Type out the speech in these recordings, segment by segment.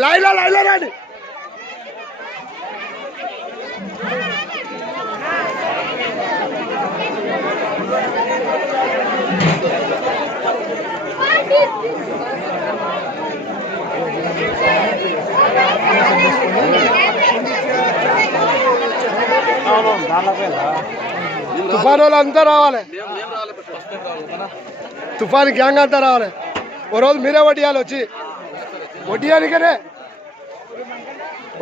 লাইলা লাইলা রানি ভালো ভালো తుఫాన్ వాళ్ళు అంతా రావాలి. తుఫాన్ గ్యాంగ్ అంతా రావాలి. ఓ రోజు మీరే వడ్డీయాలి వచ్చి. వడ్డీయానికనే.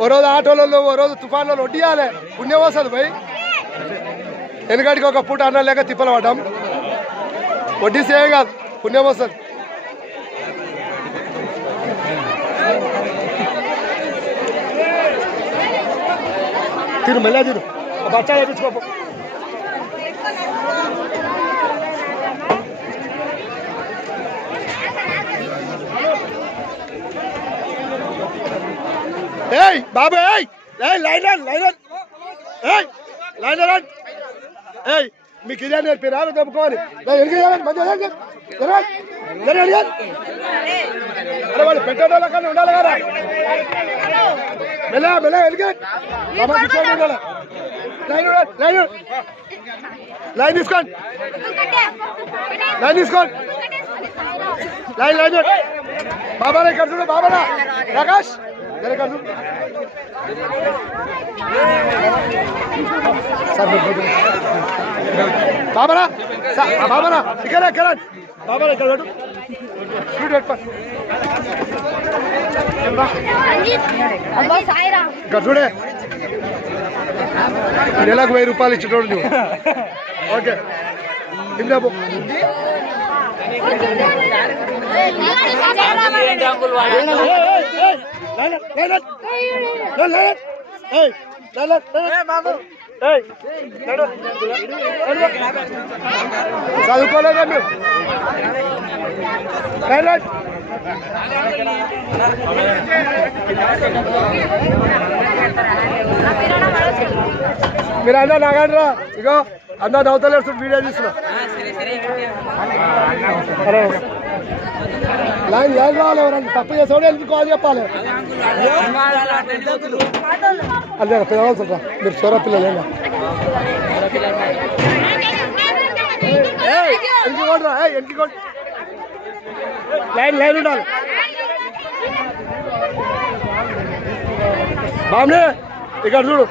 ఓ రోజు ఆటోలలో ఓ రోజు తుఫాన్లో వడ్డీయాలి. పుణ్యం వస్తుంది పోయి. వెనకటికి ఒక పూట అన్న లేక తిప్పలు పడ్డాం. వడ్డీ సేయం కాదు పుణ్యం వస్తుంది. తిరు మళ్ళీ తిరు. బచ్చా వేయించుకోపు ఏయ్ బాబు ఏయ్ ఏయ్ లైన్ రన్ లైన్ రన్. ఏయ్ లైన్ రన్. ఏయ్ మీకు ఇదే నేర్పిరా ఎరగండి అరే వాళ్ళు పెట్టేటోళ్ళ ఉండాలి కదా. మెల్ల మెల్ల ఎరిగి ఉండాలి. Line line. లైన్ తీసుకోండి. లైన్ తీసుకోండి. Line line. బాబారా ఇక్కడ చూడు బాబారా ప్రకాష్ బాబారా బాబారా ఇక్కడ ఇక్కడ బాబారా ఇక్కడ చూడే నెలకు వెయ్యి రూపాయలు ఇచ్చేటోడు ఓకే ఇందా పో. చదువుకోలేదా మీరు మీరు అందరు నాగండ్రా ఇగో అందరు నవ్వుతలేరు వీడియో తీసుకున్నా లైన్ లైన్ రావాలి ఎవరంటే తప్పు చేసేవాడు ఎందుకు కాల్ చెప్పాలి? అదే పిల్లవాళ్ళు రా. మీరు చోర పిల్లలేనా ఎందుకు కొడరా ఎందుకు కొడు లైన్ లైన్ ఉండాలి. బామ్నే ఇక్కడ చూడు.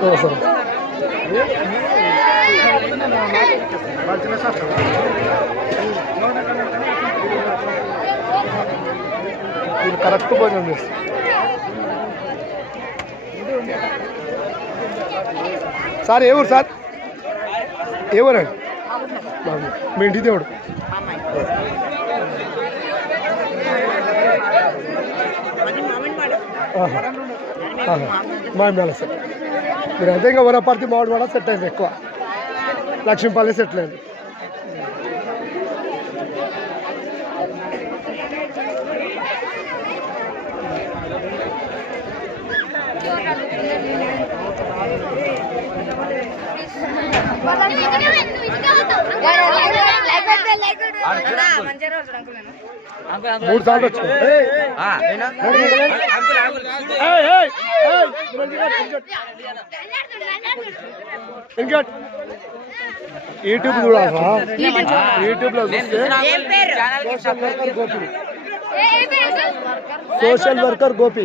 ఓ, సరే. మీరు కరెక్ట్ భోజనం చేస్తారు సార్ ఏ ఊరు సార్ ఏ ఊరండి బాబు, మీ ఇంటి దేవుడు ఆహా. ఆహా. మామిడాల సార్ మీరు అయితే ఇంకా వనపర్తి మామిడి కూడా సెట్ అయింది ఎక్కువ. లక్ష్మీపల్లి సెట్ లేదు. మూడు సార్లు వచ్చింది యూట్యూబ్ చూడాలా? యూట్యూబ్లో చూస్తే social worker Gopi. Social worker Gopi.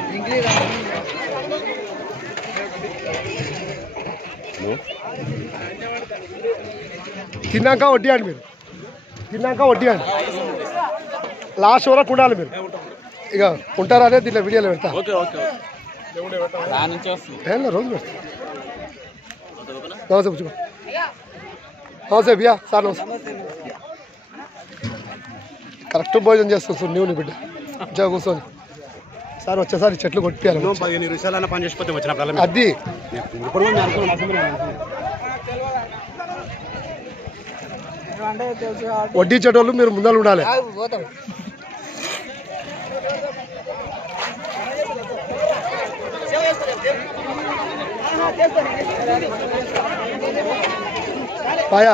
తిన్నాక వడ్డీ అండి మీరు. తిన్నాక వడ్డీయండి లాస్ట్ వరకు ఉండాలి మీరు. ఇక ఉంటారనే దీంట్లో వీడియోలో పెడతా. రోజు పెడతా నమస్తే పుచ్చుకో నమస్తే బియా సార్ నమస్తే. కరెక్ట్ భోజనం చేస్తాను నువ్వు నీ బిడ్డ. కూర్చొని సార్ వచ్చేసారి చెట్లు కొట్టియాలి పదిహేను పని చేసిపోతే వచ్చిన అది. ఇప్పుడు అనుకున్నాను, వడ్డించేటోళ్ళు మీరు ముందర ఉండాలి. పాయా.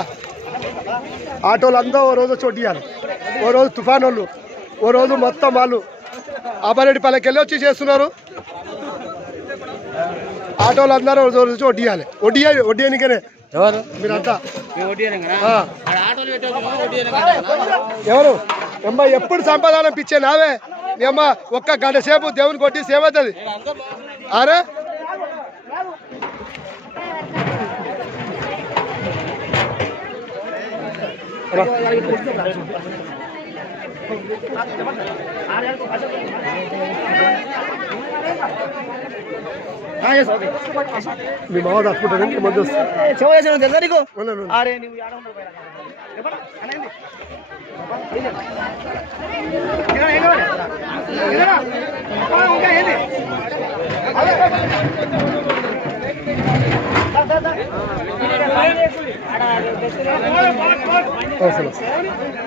ఆటోలు అందరూ ఓ రోజు వచ్చి వడ్డియాలి. ఓ రోజు తుఫాన్ వాళ్ళు ఓ రోజు మొత్తం వాళ్ళు. ఆబారెడ్డి పల్లెకి వెళ్ళి వచ్చి చేస్తున్నారు. ఆటోలు అందరూ వచ్చి వడ్డియాలి వడ్డీ వడ్డీయనికనే ఎవరు? మీరంతా. ఎవరు అమ్మ ఎప్పుడు సంపాదన పిచ్చే నావే? అమ్మ ఒక్క గంట సేపు దేవుని కొట్టి సేవవుతుంది అరే మీ మావ దాచుకుంటాను మధ్య. ఏమైనా వస్తే తప్పిస్. గోపి ఈడ అనవరాదు. తిన్నావా ఎలా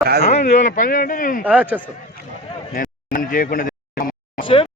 కాదు. ఆ, నేను చేయకుండా సేఫ్